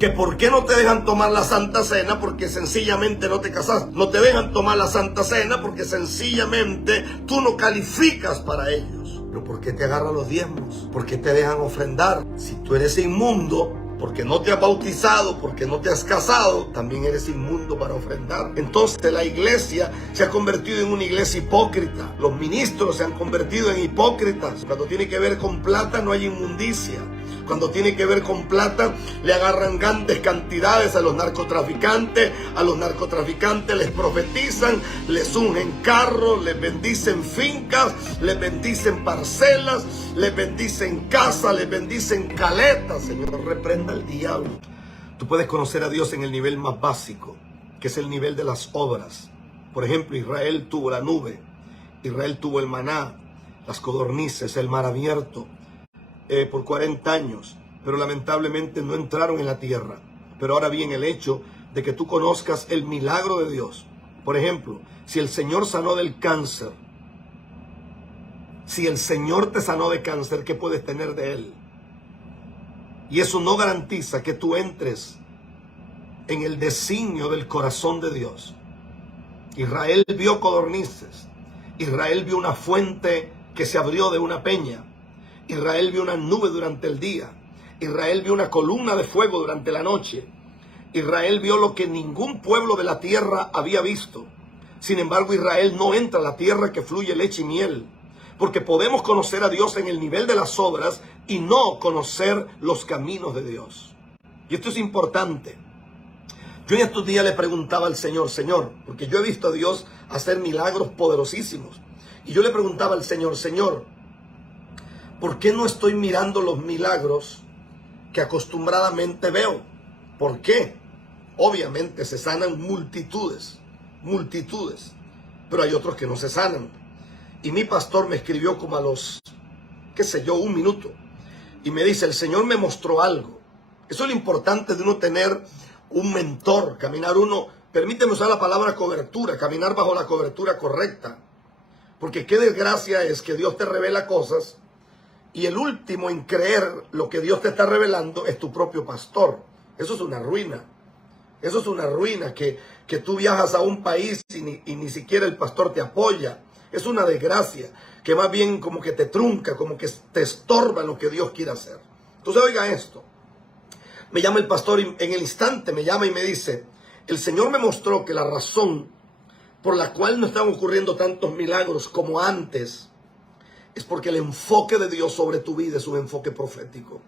Que por qué no te dejan tomar la Santa Cena porque sencillamente no te casaste. No te dejan tomar la Santa Cena porque sencillamente tú no calificas para ellos. Pero ¿por qué te agarran los diezmos? ¿Por qué te dejan ofrendar? Si tú eres inmundo, porque no te has bautizado, porque no te has casado, también eres inmundo para ofrendar. Entonces la iglesia se ha convertido en una iglesia hipócrita. Los ministros se han convertido en hipócritas. Cuando tiene que ver con plata no hay inmundicia. Cuando tiene que ver con plata, le agarran grandes cantidades a los narcotraficantes. A los narcotraficantes les profetizan, les ungen carros, les bendicen fincas, les bendicen parcelas, les bendicen casas, les bendicen caletas. Señor, reprenda al diablo. Tú puedes conocer a Dios en el nivel más básico, que es el nivel de las obras. Por ejemplo, Israel tuvo la nube, Israel tuvo el maná, las codornices, el mar abierto, por 40 años, pero lamentablemente no entraron en la tierra. Pero ahora bien, el hecho de que tú conozcas el milagro de Dios. Por ejemplo, si el Señor sanó del cáncer, si el Señor te sanó de cáncer, ¿qué puedes tener de Él? Y eso no garantiza que tú entres en el designio del corazón de Dios. Israel vio codornices, Israel vio una fuente que se abrió de una peña, Israel vio una nube durante el día. Israel vio una columna de fuego durante la noche. Israel vio lo que ningún pueblo de la tierra había visto. Sin embargo, Israel no entra a la tierra que fluye leche y miel. Porque podemos conocer a Dios en el nivel de las obras y no conocer los caminos de Dios. Y esto es importante. Yo en estos días le preguntaba al Señor, porque yo he visto a Dios hacer milagros poderosísimos. Y yo le preguntaba al Señor, ¿por qué no estoy mirando los milagros que acostumbradamente veo? ¿Por qué? Obviamente se sanan multitudes, pero hay otros que no se sanan. Y mi pastor me escribió como a los, un minuto. Y me dice, el Señor me mostró algo. Eso es lo importante de uno tener un mentor, caminar uno, permíteme usar la palabra cobertura, caminar bajo la cobertura correcta. Porque qué desgracia es que Dios te revela cosas y el último en creer lo que Dios te está revelando es tu propio pastor. Eso es una ruina. Eso es una ruina, que tú viajas a un país y ni siquiera el pastor te apoya. Es una desgracia, que más bien como que te trunca, como que te estorba lo que Dios quiere hacer. Entonces oiga esto. Me llama el pastor y en el instante me llama y me dice, el Señor me mostró que la razón por la cual no están ocurriendo tantos milagros como antes es porque el enfoque de Dios sobre tu vida es un enfoque profético.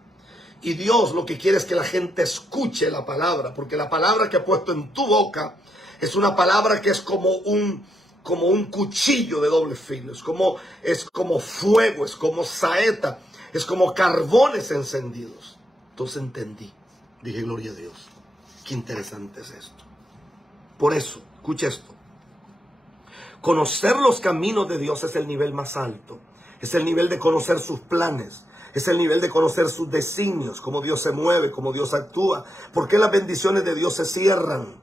Y Dios lo que quiere es que la gente escuche la palabra, porque la palabra que ha puesto en tu boca es una palabra que es como un cuchillo de doble filo, es como fuego, es como saeta, es como carbones encendidos. Entonces entendí, dije gloria a Dios, qué interesante es esto. Por eso, escucha esto, conocer los caminos de Dios es el nivel más alto. Es el nivel de conocer sus planes. Es el nivel de conocer sus designios, cómo Dios se mueve, cómo Dios actúa. ¿Por qué las bendiciones de Dios se cierran?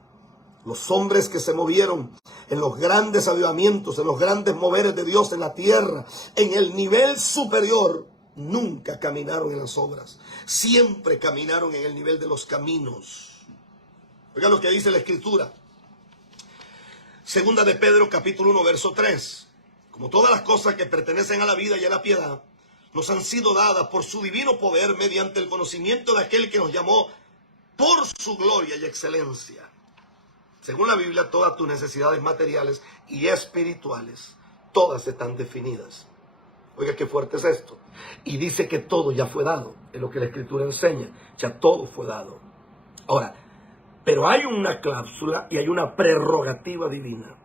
Los hombres que se movieron en los grandes avivamientos, en los grandes moveres de Dios en la tierra, en el nivel superior, nunca caminaron en las obras. Siempre caminaron en el nivel de los caminos. Oiga lo que dice la Escritura. Segunda de Pedro, capítulo 1, verso 3. Como todas las cosas que pertenecen a la vida y a la piedad, nos han sido dadas por su divino poder mediante el conocimiento de aquel que nos llamó por su gloria y excelencia. Según la Biblia, todas tus necesidades materiales y espirituales, todas están definidas. Oiga, qué fuerte es esto. Y dice que todo ya fue dado, es lo que la Escritura enseña, ya todo fue dado. Ahora, pero hay una cláusula y hay una prerrogativa divina.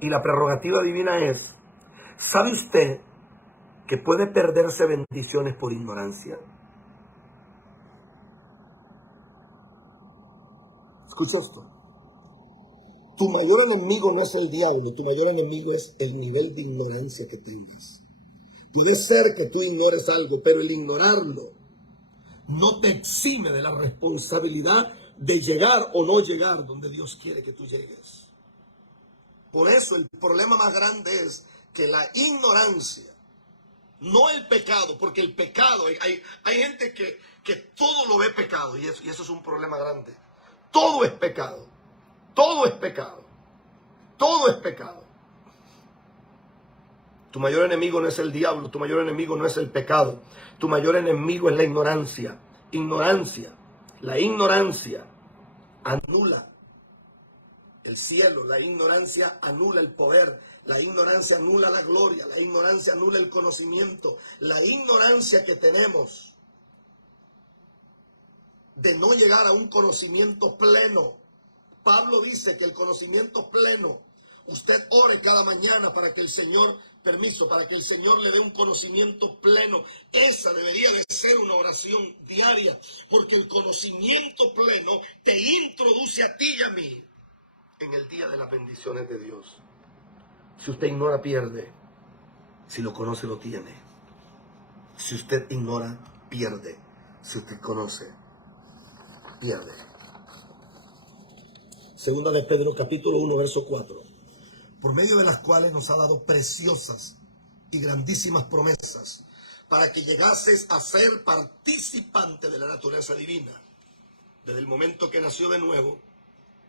Y la prerrogativa divina es, ¿sabe usted que puede perderse bendiciones por ignorancia? Escucha esto. Tu mayor enemigo no es el diablo, tu mayor enemigo es el nivel de ignorancia que tengas. Puede ser que tú ignores algo, pero el ignorarlo no te exime de la responsabilidad de llegar o no llegar donde Dios quiere que tú llegues. Por eso el problema más grande es que la ignorancia, no el pecado, porque el pecado, hay gente que todo lo ve pecado, y eso es un problema grande. Todo es pecado, todo es pecado, todo es pecado. Tu mayor enemigo no es el diablo, tu mayor enemigo no es el pecado, tu mayor enemigo es la ignorancia. Ignorancia, la ignorancia anula el cielo, la ignorancia anula el poder, la ignorancia anula la gloria, la ignorancia anula el conocimiento, la ignorancia que tenemos de no llegar a un conocimiento pleno. Pablo dice que el conocimiento pleno, usted ore cada mañana para que el Señor, para que el Señor le dé un conocimiento pleno. Esa debería de ser una oración diaria, porque el conocimiento pleno te introduce a ti y a mí en el día de las bendiciones de Dios. Si usted ignora, pierde. Si lo conoce, lo tiene. Si usted ignora, pierde. Si usted conoce, pierde. Segunda de Pedro, capítulo 1, verso 4. Por medio de las cuales nos ha dado preciosas y grandísimas promesas, para que llegases a ser participante de la naturaleza divina. Desde el momento que nació de nuevo,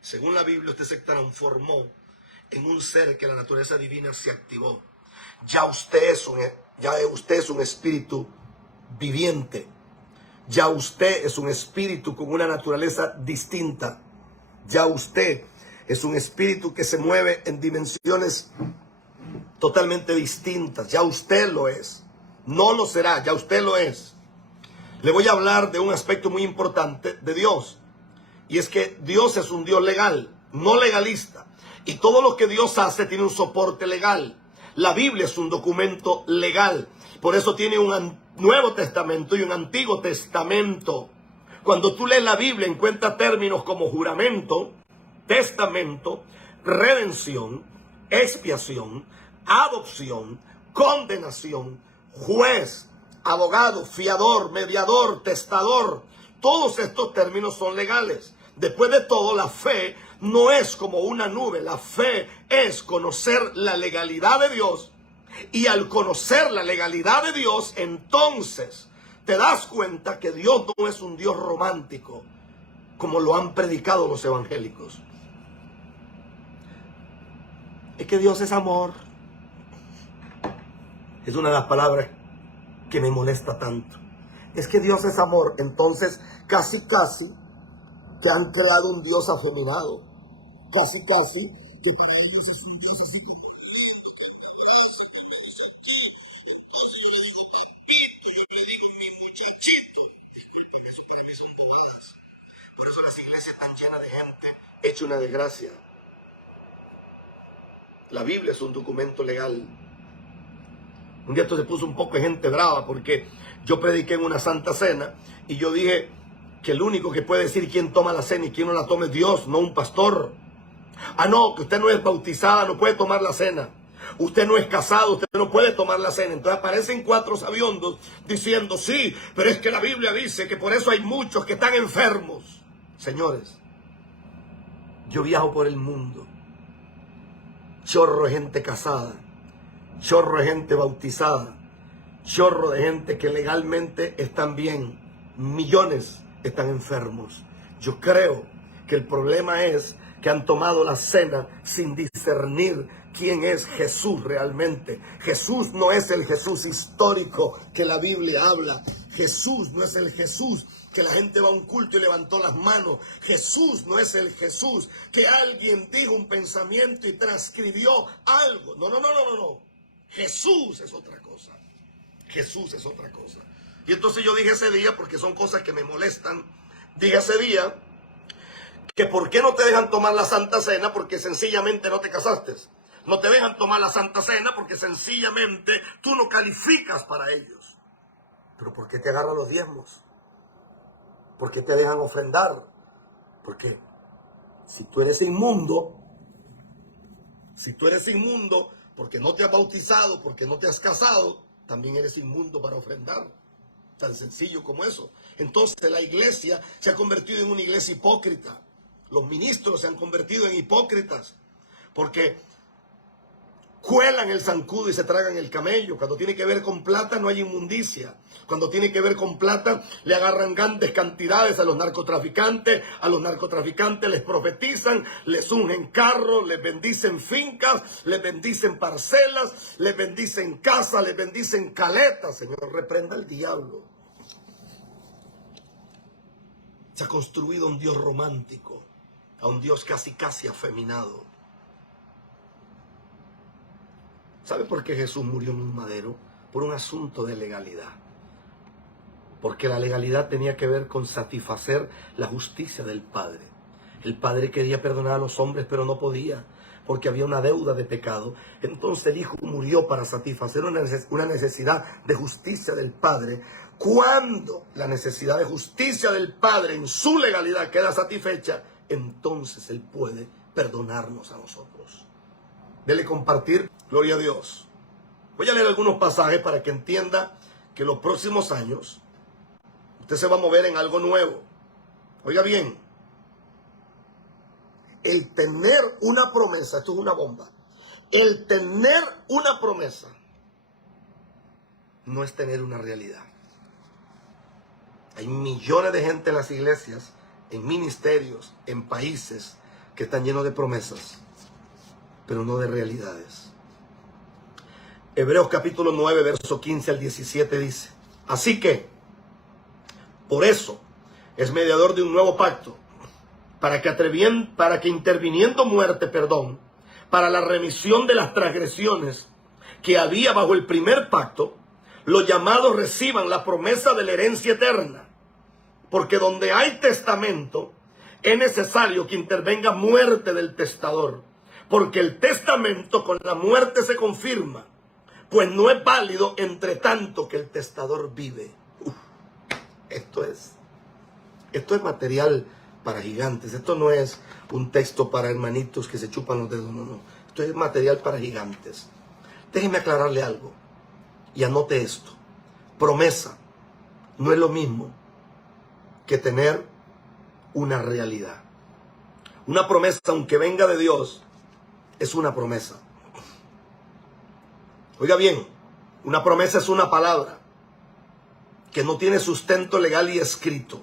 según la Biblia, usted se transformó en un ser que la naturaleza divina se activó. Ya usted es un espíritu viviente. Ya usted es un espíritu con una naturaleza distinta. Ya usted es un espíritu que se mueve en dimensiones totalmente distintas. Ya usted lo es. No lo será, ya usted lo es. Le voy a hablar de un aspecto muy importante de Dios. Y es que Dios es un Dios legal, no legalista. Y todo lo que Dios hace tiene un soporte legal. La Biblia es un documento legal. Por eso tiene un Nuevo Testamento y un Antiguo Testamento. Cuando tú lees la Biblia encuentras términos como juramento, testamento, redención, expiación, adopción, condenación, juez, abogado, fiador, mediador, testador. Todos estos términos son legales. Después de todo, la fe no es como una nube. La fe es conocer la legalidad de Dios. Y al conocer la legalidad de Dios, entonces te das cuenta que Dios no es un Dios romántico, como lo han predicado los evangélicos. Es que Dios es amor. Es una de las palabras que me molesta tanto. Es que Dios es amor. Entonces, casi que han creado un Dios afeminado. Casi que Dios es un Dios así como muchachito. Por eso las iglesias están llenas de gente hecha una desgracia. La Biblia es un documento legal. Un día esto se puso un poco de gente brava porque yo prediqué en una santa cena y yo dije que el único que puede decir quién toma la cena y quién no la toma es Dios, no un pastor. Ah, no, que usted no es bautizada, no puede tomar la cena. Usted no es casado, usted no puede tomar la cena. Entonces aparecen cuatro sabiondos diciendo, sí, pero es que la Biblia dice que por eso hay muchos que están enfermos. Señores, yo viajo por el mundo. Chorro de gente casada, chorro de gente bautizada, chorro de gente que legalmente están bien. Millones están enfermos. Yo creo que el problema es que han tomado la cena sin discernir quién es Jesús realmente. Jesús no es el Jesús histórico que la Biblia habla. Jesús no es el Jesús que la gente va a un culto y levantó las manos. Jesús no es el Jesús que alguien dijo un pensamiento y transcribió algo. No. Jesús es otra cosa. Jesús es otra cosa. Y entonces yo dije ese día, porque son cosas que me molestan, dije ese día que por qué no te dejan tomar la Santa Cena, porque sencillamente no te casaste. No te dejan tomar la Santa Cena porque sencillamente tú no calificas para ellos. Pero ¿por qué te agarran los diezmos? ¿Por qué te dejan ofrendar? Porque si tú eres inmundo, porque no te has bautizado, porque no te has casado, también eres inmundo para ofrendar. Tan sencillo como eso. Entonces la iglesia se ha convertido en una iglesia hipócrita. Los ministros se han convertido en hipócritas. Porque cuelan el zancudo y se tragan el camello. Cuando tiene que ver con plata no hay inmundicia. Cuando tiene que ver con plata le agarran grandes cantidades a los narcotraficantes. A los narcotraficantes les profetizan, les ungen carros, les bendicen fincas, les bendicen parcelas, les bendicen casas, les bendicen caletas. Señor, reprenda al diablo. Se ha construido un Dios romántico, a un Dios casi afeminado. ¿Sabe por qué Jesús murió en un madero? Por un asunto de legalidad. Porque la legalidad tenía que ver con satisfacer la justicia del Padre. El Padre quería perdonar a los hombres, pero no podía, porque había una deuda de pecado. Entonces el Hijo murió para satisfacer una necesidad de justicia del Padre. Cuando la necesidad de justicia del Padre en su legalidad queda satisfecha, entonces Él puede perdonarnos a nosotros. Dele compartir, gloria a Dios. Voy a leer algunos pasajes para que entienda que los próximos años usted se va a mover en algo nuevo. Oiga bien, el tener una promesa, esto es una bomba. El tener una promesa no es tener una realidad. Hay millones de gente en las iglesias, en ministerios, en países que están llenos de promesas, pero no de realidades. Hebreos capítulo 9, verso 15 al 17 dice: así que, por eso, es mediador de un nuevo pacto, para que interviniendo muerte, para la remisión de las transgresiones que había bajo el primer pacto, los llamados reciban la promesa de la herencia eterna. Porque donde hay testamento, es necesario que intervenga muerte del testador. Porque el testamento con la muerte se confirma, pues no es válido entre tanto que el testador vive. Esto es material para gigantes. Esto no es un texto para hermanitos que se chupan los dedos, no. Esto es material para gigantes. Déjeme aclararle algo y anote esto. Promesa no es lo mismo que tener una realidad. Una promesa, aunque venga de Dios, es una promesa. Oiga bien, una promesa es una palabra que no tiene sustento legal y escrito.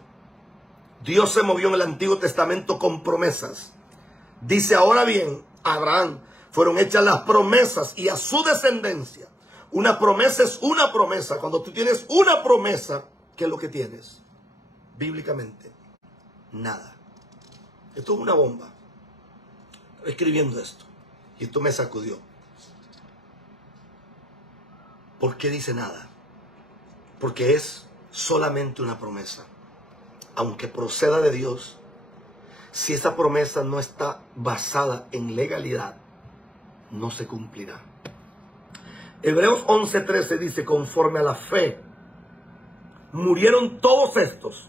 Dios se movió en el Antiguo Testamento con promesas. Dice: ahora bien, a Abraham fueron hechas las promesas y a su descendencia. Una promesa es una promesa. Cuando tú tienes una promesa, ¿qué es lo que tienes? Bíblicamente, nada. Esto es una bomba. Estoy escribiendo esto y esto me sacudió. ¿Por qué dice nada? Porque es solamente una promesa. Aunque proceda de Dios, si esa promesa no está basada en legalidad, no se cumplirá. Hebreos 11:13 dice: conforme a la fe, murieron todos estos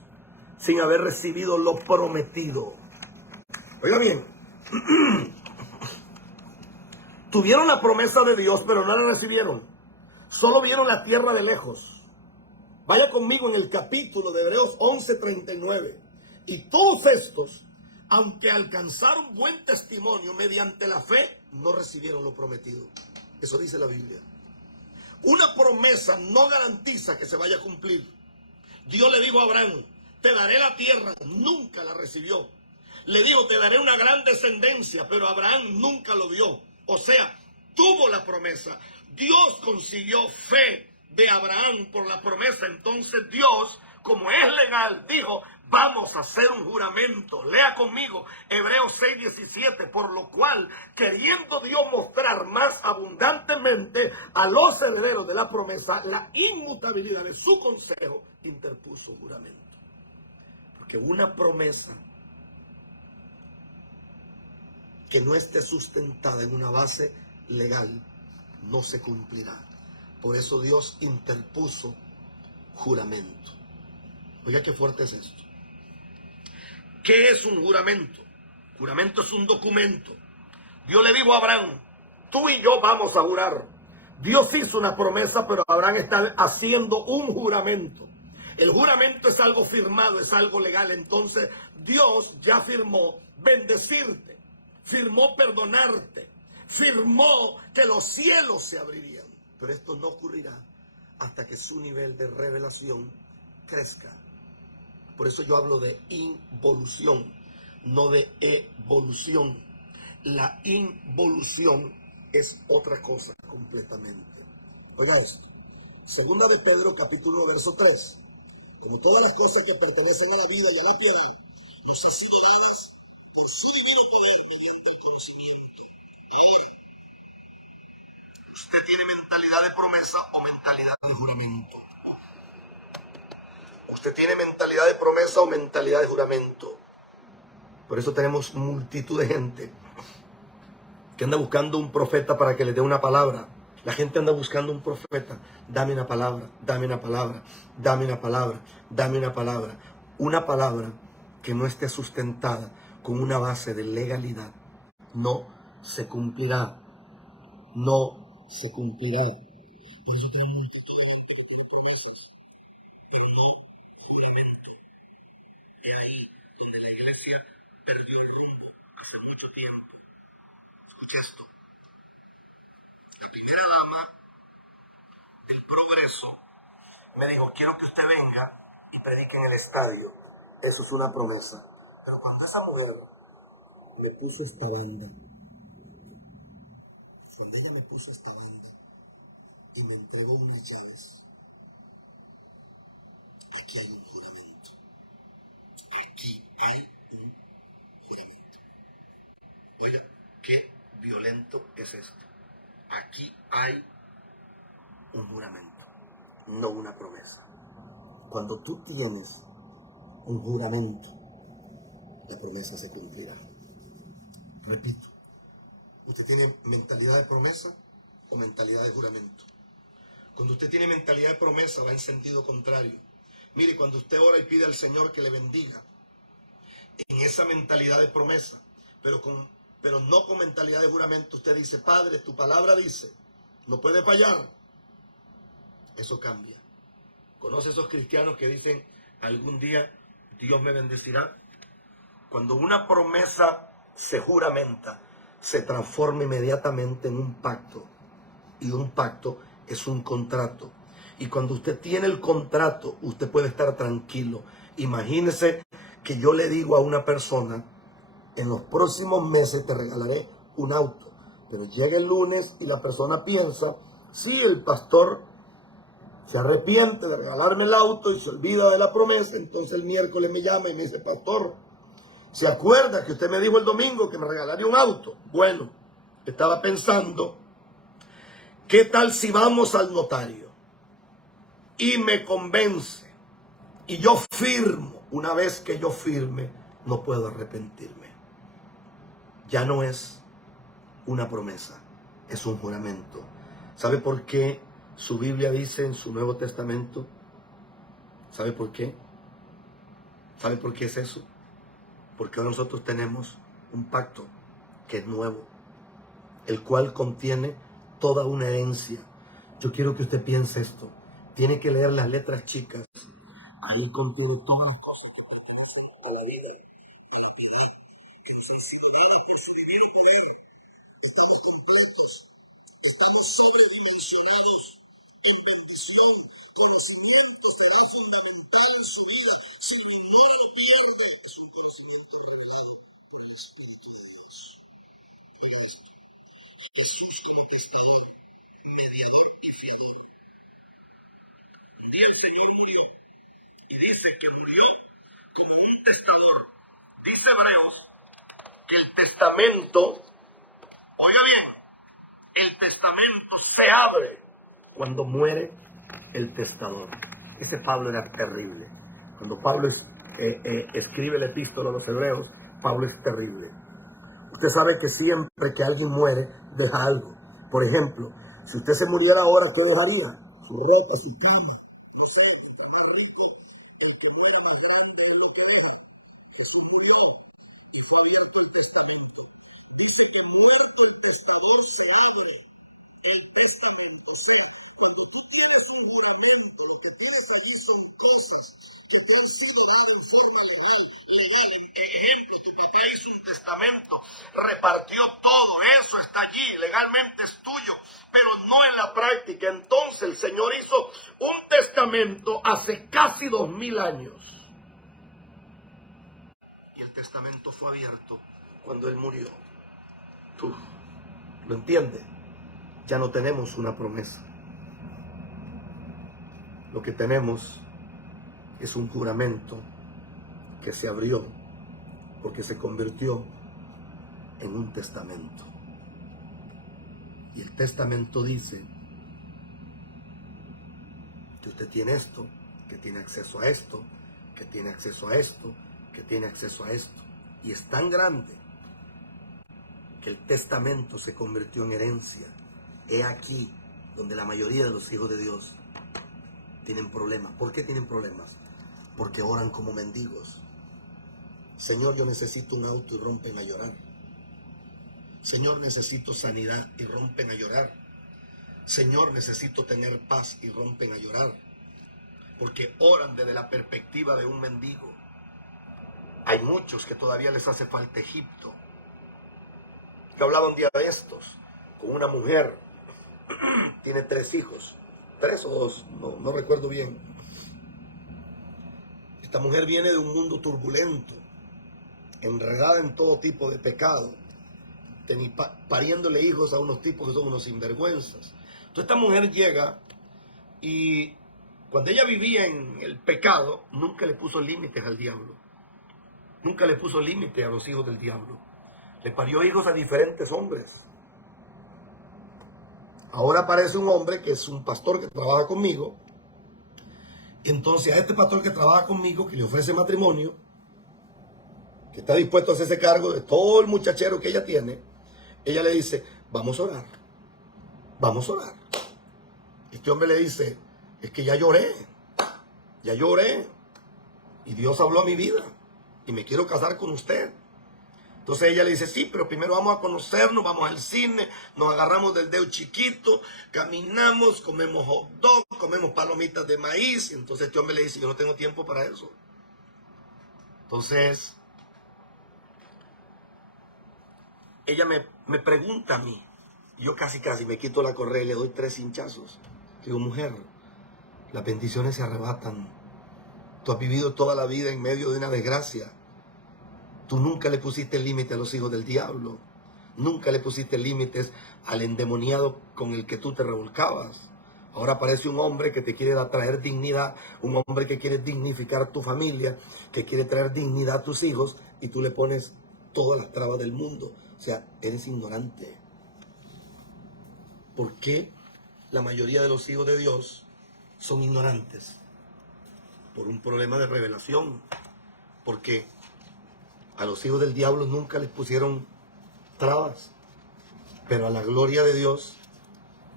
sin haber recibido lo prometido. Oiga bien, tuvieron la promesa de Dios, pero no la recibieron. Solo vieron la tierra de lejos. Vaya conmigo en el capítulo de Hebreos 11:39. Y todos estos, aunque alcanzaron buen testimonio mediante la fe, no recibieron lo prometido. Eso dice la Biblia. Una promesa no garantiza que se vaya a cumplir. Dios le dijo a Abraham: te daré la tierra, nunca la recibió. Le dijo: te daré una gran descendencia, pero Abraham nunca lo vio. O sea, tuvo la promesa. Dios consiguió fe de Abraham por la promesa. Entonces Dios, como es legal, dijo: vamos a hacer un juramento. Lea conmigo Hebreos 6:17. Por lo cual, queriendo Dios mostrar más abundantemente a los herederos de la promesa la inmutabilidad de su consejo, interpuso juramento. Porque una promesa que no esté sustentada en una base legal no se cumplirá. Por eso Dios interpuso juramento. Oiga, qué fuerte es esto. ¿Qué es un juramento? Juramento es un documento. Dios le dijo a Abraham: tú y yo vamos a jurar. Dios hizo una promesa, pero Abraham está haciendo un juramento. El juramento es algo firmado, es algo legal. Entonces Dios ya firmó bendecirte, firmó perdonarte, firmó que los cielos se abrirían. Pero esto no ocurrirá hasta que su nivel de revelación crezca. Por eso yo hablo de involución, no de evolución. La involución es otra cosa completamente. Oiga esto. Segunda de Pedro, capítulo 1, verso 3. Como todas las cosas que pertenecen a la vida y a la piedad, nos han sido dadas por su divino poder mediante el conocimiento. Ahora, ¿usted tiene mentalidad de promesa o mentalidad de juramento? ¿Usted tiene mentalidad de promesa o mentalidad de juramento? Por eso tenemos multitud de gente que anda buscando un profeta para que le dé una palabra. La gente anda buscando un profeta. Dame una palabra, dame una palabra, dame una palabra, dame una palabra. Una palabra que no esté sustentada con una base de legalidad no se cumplirá. No se cumplirá. Escucha esto. La primera dama del progreso me dijo, quiero que usted venga y predique en el estadio. Eso es una promesa. Pero cuando esa mujer me puso esta banda, cuando ella me puso esta banda y me entregó unas llaves, aquí hay un juramento. Aquí hay un juramento. Oiga, qué violento es esto. Aquí hay un juramento, no una promesa. Cuando tú tienes un juramento, la promesa se cumplirá. Repito, ¿usted tiene mentalidad de promesa o mentalidad de juramento? Cuando usted tiene mentalidad de promesa va en sentido contrario. Mire, cuando usted ora y pide al Señor que le bendiga, en esa mentalidad de promesa, pero no con mentalidad de juramento, usted dice, Padre, tu palabra dice, no puede fallar. Eso cambia. ¿Conoce esos cristianos que dicen, algún día Dios me bendecirá? Cuando una promesa se juramenta, se transforma inmediatamente en un pacto. Y un pacto es un contrato. Y cuando usted tiene el contrato, usted puede estar tranquilo. Imagínese que yo le digo a una persona, en los próximos meses te regalaré un auto. Pero llega el lunes y la persona piensa, sí, el pastor se arrepiente de regalarme el auto y se olvida de la promesa. Entonces el miércoles me llama y me dice, pastor, ¿se acuerda que usted me dijo el domingo que me regalaría un auto? Bueno, estaba pensando, ¿qué tal si vamos al notario? Y me convence. Y yo firmo. Una vez que yo firme, no puedo arrepentirme. Ya no es una promesa, es un juramento. ¿Sabe por qué su Biblia dice en su Nuevo Testamento? ¿Sabe por qué? ¿Sabe por qué es eso? Porque ahora nosotros tenemos un pacto que es nuevo, el cual contiene toda una herencia. Yo quiero que usted piense esto. Tiene que leer las letras chicas. Ahí contiene todas las cosas de la vida. Y dice que murió como un testador. Dice Hebreos que el testamento, oiga bien, el testamento se abre cuando muere el testador. Ese Pablo era terrible. Cuando Pablo escribe el epístola a los Hebreos, Pablo es terrible. Usted sabe que siempre que alguien muere, deja algo. Por ejemplo, si usted se muriera ahora, ¿qué dejaría? Su ropa, su cama. No sé, el que está más rico, el que muera más grande es lo que deja. Jesús murió y fue abierto el testamento. Dice que muerto el testador se abre el testamento. O sea, cuando tú tienes un juramento, lo que tienes allí son cosas que tú has sido dado en forma legal. En ejemplo, tú tu papá hizo un testamento, repartió todo, eso está allí, legalmente es tuyo, pero no en la práctica. Entonces el Señor hizo un testamento hace casi 2000 años. Y el testamento fue abierto cuando Él murió. ¿Tú lo entiendes? Ya no tenemos una promesa. Lo que tenemos es un juramento que se abrió porque se convirtió en un testamento. Y el testamento dice que usted tiene esto, que tiene acceso a esto, que tiene acceso a esto, que tiene acceso a esto. Y es tan grande que el testamento se convirtió en herencia. He aquí donde la mayoría de los hijos de Dios tienen problemas. ¿Por qué tienen problemas? Porque oran como mendigos. Señor, yo necesito un auto y rompen a llorar. Señor, necesito sanidad y rompen a llorar. Señor, necesito tener paz y rompen a llorar. Porque oran desde la perspectiva de un mendigo. Hay muchos que todavía les hace falta Egipto. Yo hablaba un día de estos con una mujer, tiene 3 hijos, 3 o 2, no recuerdo bien. Esta mujer viene de un mundo turbulento, enredada en todo tipo de pecado, pariéndole hijos a unos tipos que son unos sinvergüenzas. Entonces esta mujer llega y cuando ella vivía en el pecado, nunca le puso límites al diablo. Nunca le puso límite a los hijos del diablo. Le parió hijos a diferentes hombres. Ahora aparece un hombre que es un pastor que trabaja conmigo. Entonces a este pastor que trabaja conmigo, que le ofrece matrimonio, que está dispuesto a hacerse cargo de todo el muchachero que ella tiene, ella le dice, vamos a orar. Vamos a orar. Este hombre le dice, es que ya lloré. Y Dios habló a mi vida. Y me quiero casar con usted. Entonces ella le dice, sí, pero primero vamos a conocernos, vamos al cine, nos agarramos del dedo chiquito, caminamos, comemos hot dog, comemos palomitas de maíz. Y entonces este hombre le dice, yo no tengo tiempo para eso. Entonces, ella me pregunta a mí, yo casi me quito la correa y le doy 3 hinchazos. Digo, mujer, las bendiciones se arrebatan. Tú has vivido toda la vida en medio de una desgracia. Tú nunca le pusiste límite a los hijos del diablo. Nunca le pusiste límites al endemoniado con el que tú te revolcabas. Ahora aparece un hombre que te quiere traer dignidad, un hombre que quiere dignificar tu familia, que quiere traer dignidad a tus hijos, y tú le pones todas las trabas del mundo. O sea, eres ignorante. ¿Por qué la mayoría de los hijos de Dios son ignorantes? Por un problema de revelación. Porque a los hijos del diablo nunca les pusieron trabas, pero a la gloria de Dios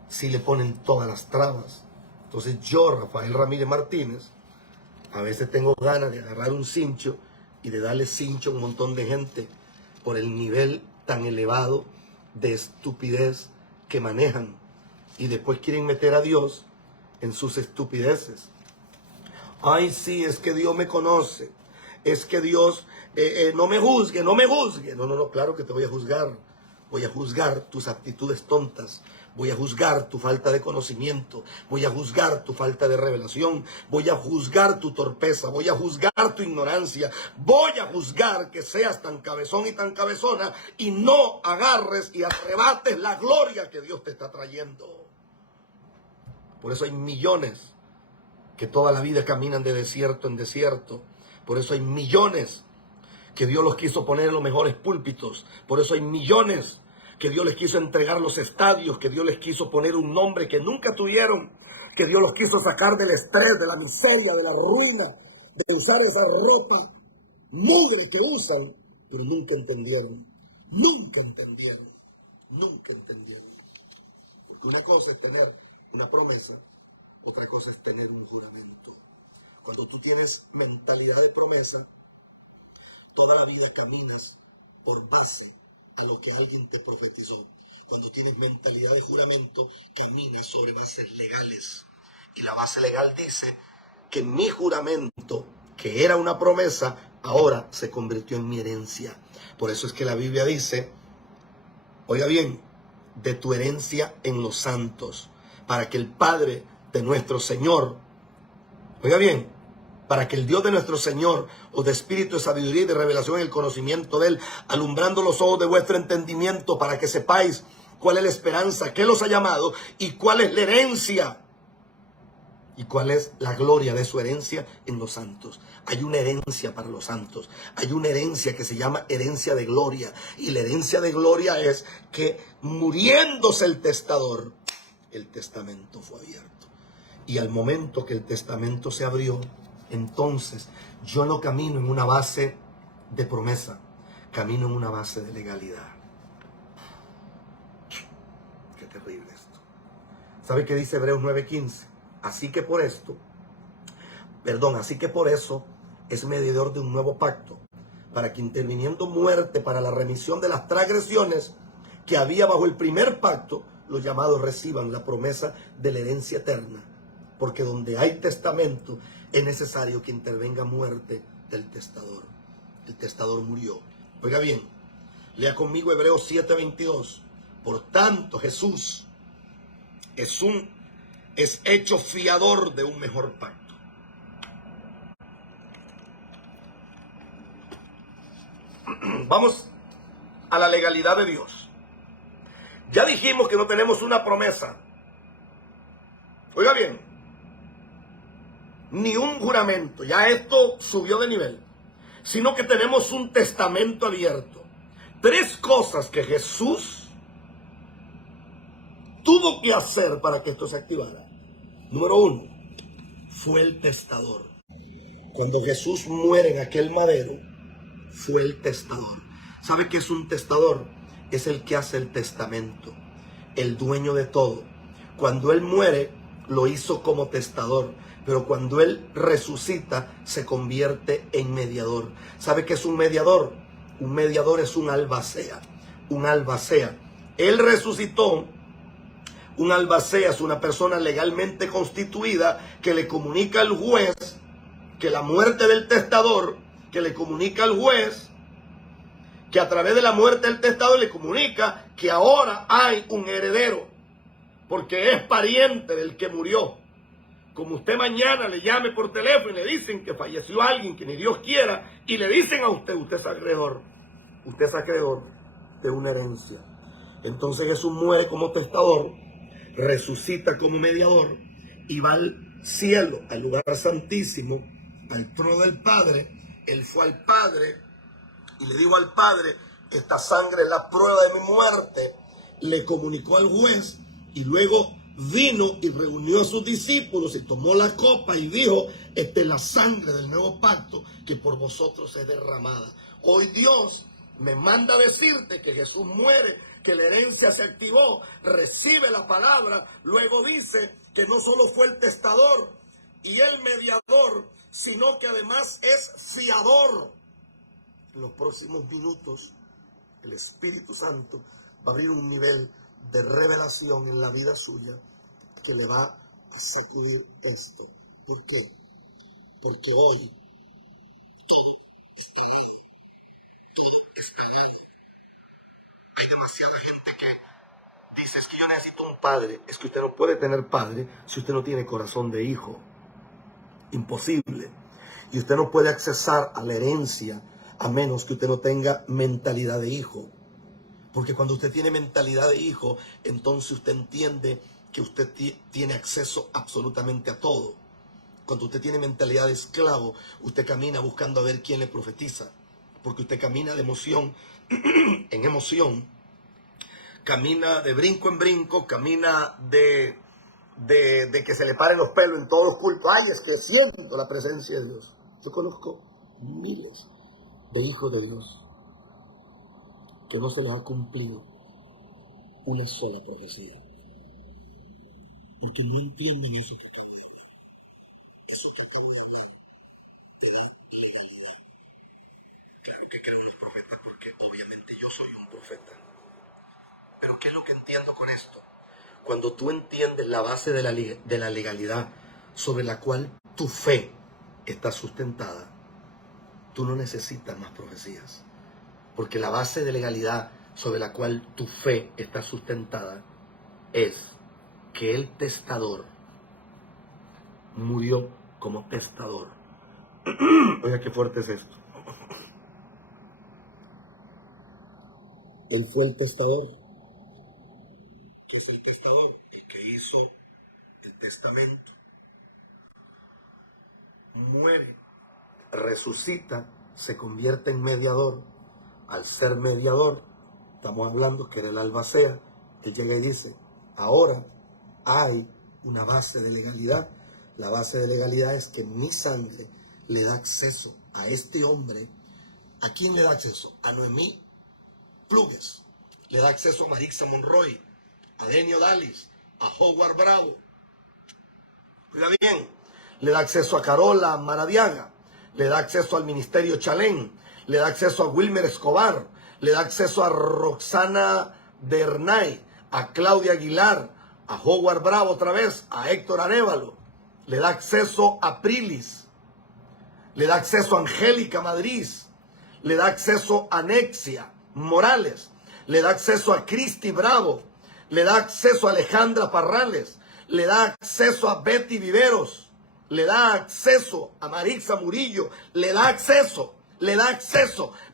sí le ponen todas las trabas. Entonces yo, Rafael Ramírez Martínez, a veces tengo ganas de agarrar un cincho y de darle cincho a un montón de gente por el nivel tan elevado de estupidez que manejan, y después quieren meter a Dios en sus estupideces. Ay, sí, es que Dios me conoce. Es que Dios no me juzgue. No, claro que te voy a juzgar. Voy a juzgar tus actitudes tontas. Voy a juzgar tu falta de conocimiento. Voy a juzgar tu falta de revelación. Voy a juzgar tu torpeza. Voy a juzgar tu ignorancia. Voy a juzgar que seas tan cabezón y tan cabezona y no agarres y arrebates la gloria que Dios te está trayendo. Por eso hay millones que toda la vida caminan de desierto en desierto. Por eso hay millones que Dios los quiso poner en los mejores púlpitos. Por eso hay millones que Dios les quiso entregar los estadios, que Dios les quiso poner un nombre que nunca tuvieron, que Dios los quiso sacar del estrés, de la miseria, de la ruina, de usar esa ropa mugre que usan, pero nunca entendieron. Porque una cosa es tener una promesa, otra cosa es tener un juramento. Cuando tú tienes mentalidad de promesa, toda la vida caminas por base a lo que alguien te profetizó. Cuando tienes mentalidad de juramento, caminas sobre bases legales. Y la base legal dice que mi juramento, que era una promesa, ahora se convirtió en mi herencia. Por eso es que la Biblia dice, oiga bien, de tu herencia en los santos, para que el Padre de nuestro Señor, oiga bien, para que el Dios de nuestro Señor os dé espíritu de sabiduría y de revelación en el conocimiento de Él, alumbrando los ojos de vuestro entendimiento, para que sepáis cuál es la esperanza que los ha llamado y cuál es la herencia y cuál es la gloria de su herencia en los santos. Hay una herencia para los santos, hay una herencia que se llama herencia de gloria, y la herencia de gloria es que muriéndose el testador, el testamento fue abierto, y al momento que el testamento se abrió, entonces yo no camino en una base de promesa, camino en una base de legalidad. Qué terrible esto. ¿Sabe qué dice Hebreos 9:15? Así que por eso es mediador de un nuevo pacto, para que interviniendo muerte para la remisión de las transgresiones que había bajo el primer pacto, los llamados reciban la promesa de la herencia eterna. Porque donde hay testamento es necesario que intervenga muerte del testador. El testador murió. Oiga bien, lea conmigo Hebreos 7:22. Por tanto, Jesús es hecho fiador de un mejor pacto. Vamos a la legalidad de Dios. Ya dijimos que no tenemos una promesa. Oiga bien, ni un juramento, ya esto subió de nivel, sino que tenemos un testamento abierto. Tres cosas que Jesús tuvo que hacer para que esto se activara. Número uno, fue el testador. Cuando Jesús muere en aquel madero, fue el testador. ¿Sabe qué es un testador? Es el que hace el testamento, el dueño de todo. Cuando Él muere, lo hizo como testador, pero cuando Él resucita, se convierte en mediador. ¿Sabe qué es un mediador? Un mediador es un albacea. Un albacea. Él resucitó. Un albacea es una persona legalmente constituida que le comunica al juez que la muerte del testador, que le comunica al juez que a través de la muerte del testador le comunica que ahora hay un heredero, porque es pariente del que murió. Como usted mañana le llame por teléfono y le dicen que falleció alguien que ni Dios quiera, y le dicen a usted, usted es acreedor de una herencia. Entonces Jesús muere como testador, resucita como mediador y va al cielo, al lugar santísimo, al trono del Padre. Él fue al Padre y le dijo al Padre, esta sangre es la prueba de mi muerte. Le comunicó al juez y luego vino y reunió a sus discípulos y tomó la copa y dijo, esta es la sangre del nuevo pacto que por vosotros es derramada. Hoy Dios me manda a decirte que Jesús muere, que la herencia se activó, recibe la palabra, luego dice que no solo fue el testador y el mediador, sino que además es fiador. En los próximos minutos, el Espíritu Santo va a abrir un nivel de revelación en la vida suya que le va a sacudir esto. ¿Por qué? Porque hoy hay demasiada gente que dice, es que yo necesito un padre. Es que usted no puede tener padre si usted no tiene corazón de hijo. Imposible. Y usted no puede accesar a la herencia a menos que usted no tenga mentalidad de hijo. Porque cuando usted tiene mentalidad de hijo, entonces usted entiende que usted tiene acceso absolutamente a todo. Cuando usted tiene mentalidad de esclavo, usted camina buscando a ver quién le profetiza. Porque usted camina de emoción en emoción, camina de brinco en brinco, camina de que se le paren los pelos en todos los cultos. Ay, es que siento la presencia de Dios. Yo conozco miles de hijos de Dios que no se les ha cumplido una sola profecía, porque no entienden eso que acabo de hablar. Eso que acabo de hablar te da legalidad. Claro que creo en los profetas porque obviamente yo soy un profeta. Pero ¿qué es lo que entiendo con esto? Cuando tú entiendes la base de la legalidad sobre la cual tu fe está sustentada, tú no necesitas más profecías. Porque la base de legalidad sobre la cual tu fe está sustentada es que el testador murió como testador. Oiga, qué fuerte es esto. Él fue el testador. ¿Qué es el testador? El que hizo el testamento. Muere, resucita, se convierte en mediador. Al ser mediador, estamos hablando que era el albacea, él llega y dice, ahora hay una base de legalidad. La base de legalidad es que mi sangre le da acceso a este hombre. ¿A quién le da acceso? A Noemí Plugues. Le da acceso a Marixa Monroy, a Denio Dalis, a Howard Bravo. Cuida bien. Le da acceso a Carola Maradiaga. Le da acceso al Ministerio Chalén. Le da acceso a Wilmer Escobar. Le da acceso a Roxana Bernay, a Claudia Aguilar, a Howard Bravo otra vez, a Héctor Arévalo. Le da acceso a Prilis. Le da acceso a Angélica Madrid. Le da acceso a Nexia Morales. Le da acceso a Cristi Bravo. Le da acceso a Alejandra Parrales. Le da acceso a Betty Viveros. Le da acceso a Marixa Murillo. Le da acceso.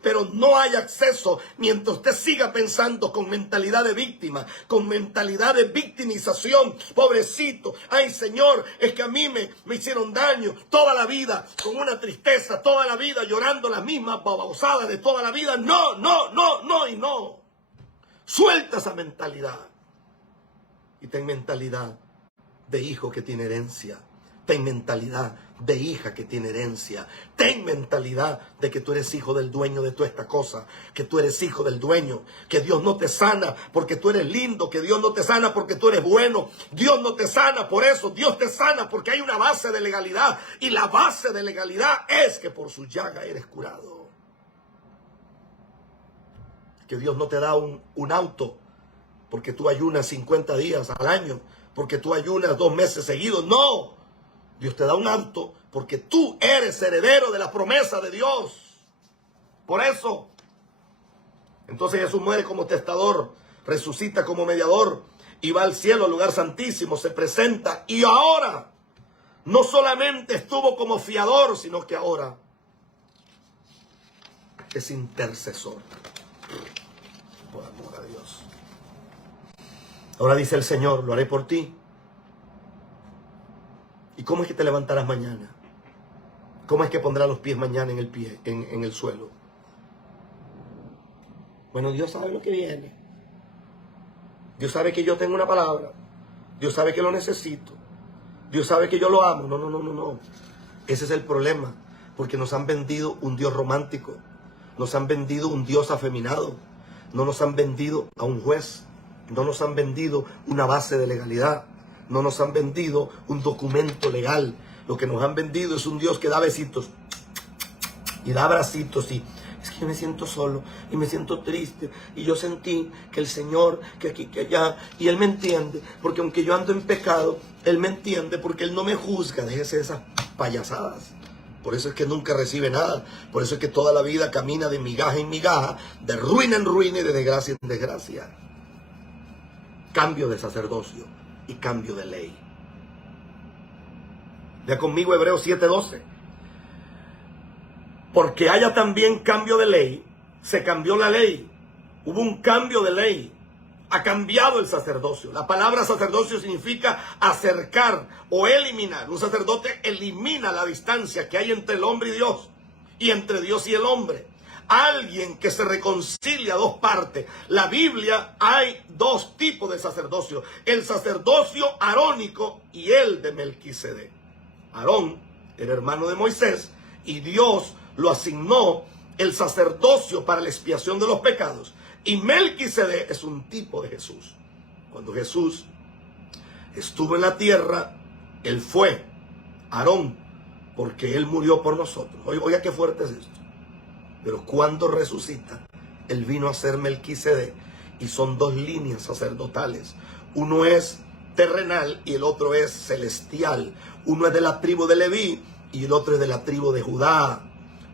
Pero no hay acceso mientras usted siga pensando con mentalidad de víctima, con mentalidad de victimización. Pobrecito, ay Señor, es que a mí me hicieron daño toda la vida, con una tristeza, toda la vida llorando las mismas babosadas de toda la vida. No. Suelta esa mentalidad y ten mentalidad de hijo que tiene herencia. Ten mentalidad de hija que tiene herencia. Ten mentalidad de que tú eres hijo del dueño de toda esta cosa. Que tú eres hijo del dueño. Que Dios no te sana porque tú eres lindo. Que Dios no te sana porque tú eres bueno. Dios no te sana por eso. Dios te sana porque hay una base de legalidad. Y la base de legalidad es que por su llaga eres curado. Que Dios no te da un auto porque tú ayunas 50 días al año. Porque tú ayunas 2 meses seguidos. No. Dios te da un auto porque tú eres heredero de la promesa de Dios. Por eso. Entonces Jesús muere como testador, resucita como mediador y va al cielo, al lugar santísimo, se presenta. Y ahora, no solamente estuvo como fiador, sino que ahora es intercesor. Por amor a Dios. Ahora dice el Señor, lo haré por ti. ¿Y cómo es que te levantarás mañana? ¿Cómo es que pondrás los pies mañana en el suelo? Bueno, Dios sabe lo que viene. Dios sabe que yo tengo una palabra. Dios sabe que lo necesito. Dios sabe que yo lo amo. No. Ese es el problema. Porque nos han vendido un Dios romántico. Nos han vendido un Dios afeminado. No nos han vendido a un juez. No nos han vendido una base de legalidad. No nos han vendido un documento legal. Lo que nos han vendido es un Dios que da besitos y da abracitos y es que yo me siento solo y me siento triste y yo sentí que el Señor, que aquí, que allá, y Él me entiende, porque aunque yo ando en pecado, Él me entiende porque Él no me juzga. Déjese de esas payasadas. Por eso es que nunca recibe nada. Por eso es que toda la vida camina de migaja en migaja, de ruina en ruina y de desgracia en desgracia. Cambio de sacerdocio y cambio de ley. Vea conmigo Hebreos 7:12. Porque haya también cambio de ley, se cambió la ley. Hubo un cambio de ley. Ha cambiado el sacerdocio. La palabra sacerdocio significa acercar o eliminar. Un sacerdote elimina la distancia que hay entre el hombre y Dios, y entre Dios y el hombre. Alguien que se reconcilia a 2 partes. La Biblia hay 2 tipos de sacerdocio. El sacerdocio arónico y el de Melquisedec. Aarón era hermano de Moisés y Dios lo asignó el sacerdocio para la expiación de los pecados. Y Melquisedec es un tipo de Jesús. Cuando Jesús estuvo en la tierra, él fue Aarón, porque él murió por nosotros. Oiga qué fuerte es esto. Pero cuando resucita, él vino a ser Melquisedec, y son 2 líneas sacerdotales. Uno es terrenal y el otro es celestial. Uno es de la tribu de Leví y el otro es de la tribu de Judá.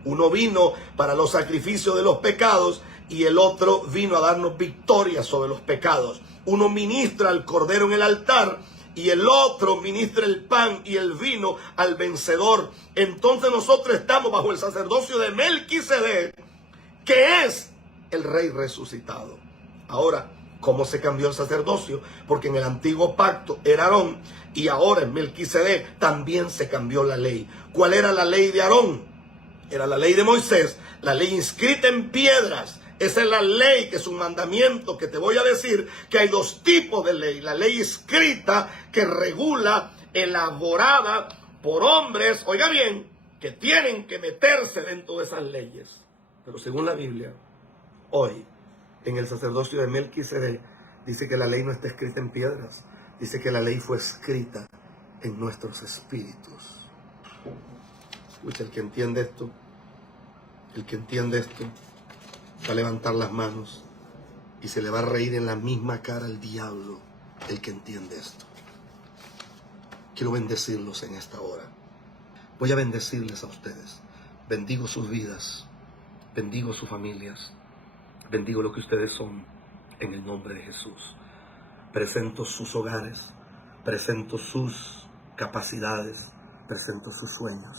Uno vino para los sacrificios de los pecados y el otro vino a darnos victoria sobre los pecados. Uno ministra al cordero en el altar y el otro ministra el pan y el vino al vencedor. Entonces nosotros estamos bajo el sacerdocio de Melquisedec, que es el rey resucitado. Ahora, ¿cómo se cambió el sacerdocio? Porque en el antiguo pacto era Aarón y ahora en Melquisedec también se cambió la ley. ¿Cuál era la ley de Aarón? Era la ley de Moisés, la ley inscrita en piedras. Esa es la ley, que es un mandamiento que te voy a decir que hay dos tipos de ley. La ley escrita, que regula, elaborada por hombres, oiga bien, que tienen que meterse dentro de esas leyes. Pero según la Biblia, hoy, en el sacerdocio de Melquisedec, dice que la ley no está escrita en piedras. Dice que la ley fue escrita en nuestros espíritus. Escucha, el que entiende esto va a levantar las manos y se le va a reír en la misma cara al diablo, el que entiende esto. Quiero bendecirlos en esta hora. Voy a bendecirles a ustedes. Bendigo sus vidas, bendigo sus familias, bendigo lo que ustedes son en el nombre de Jesús. Presento sus hogares, presento sus capacidades, presento sus sueños,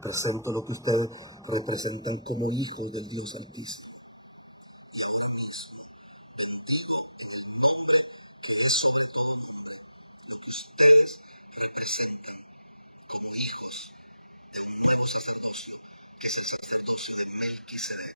presento lo que ustedes representan como hijos del Dios Altísimo.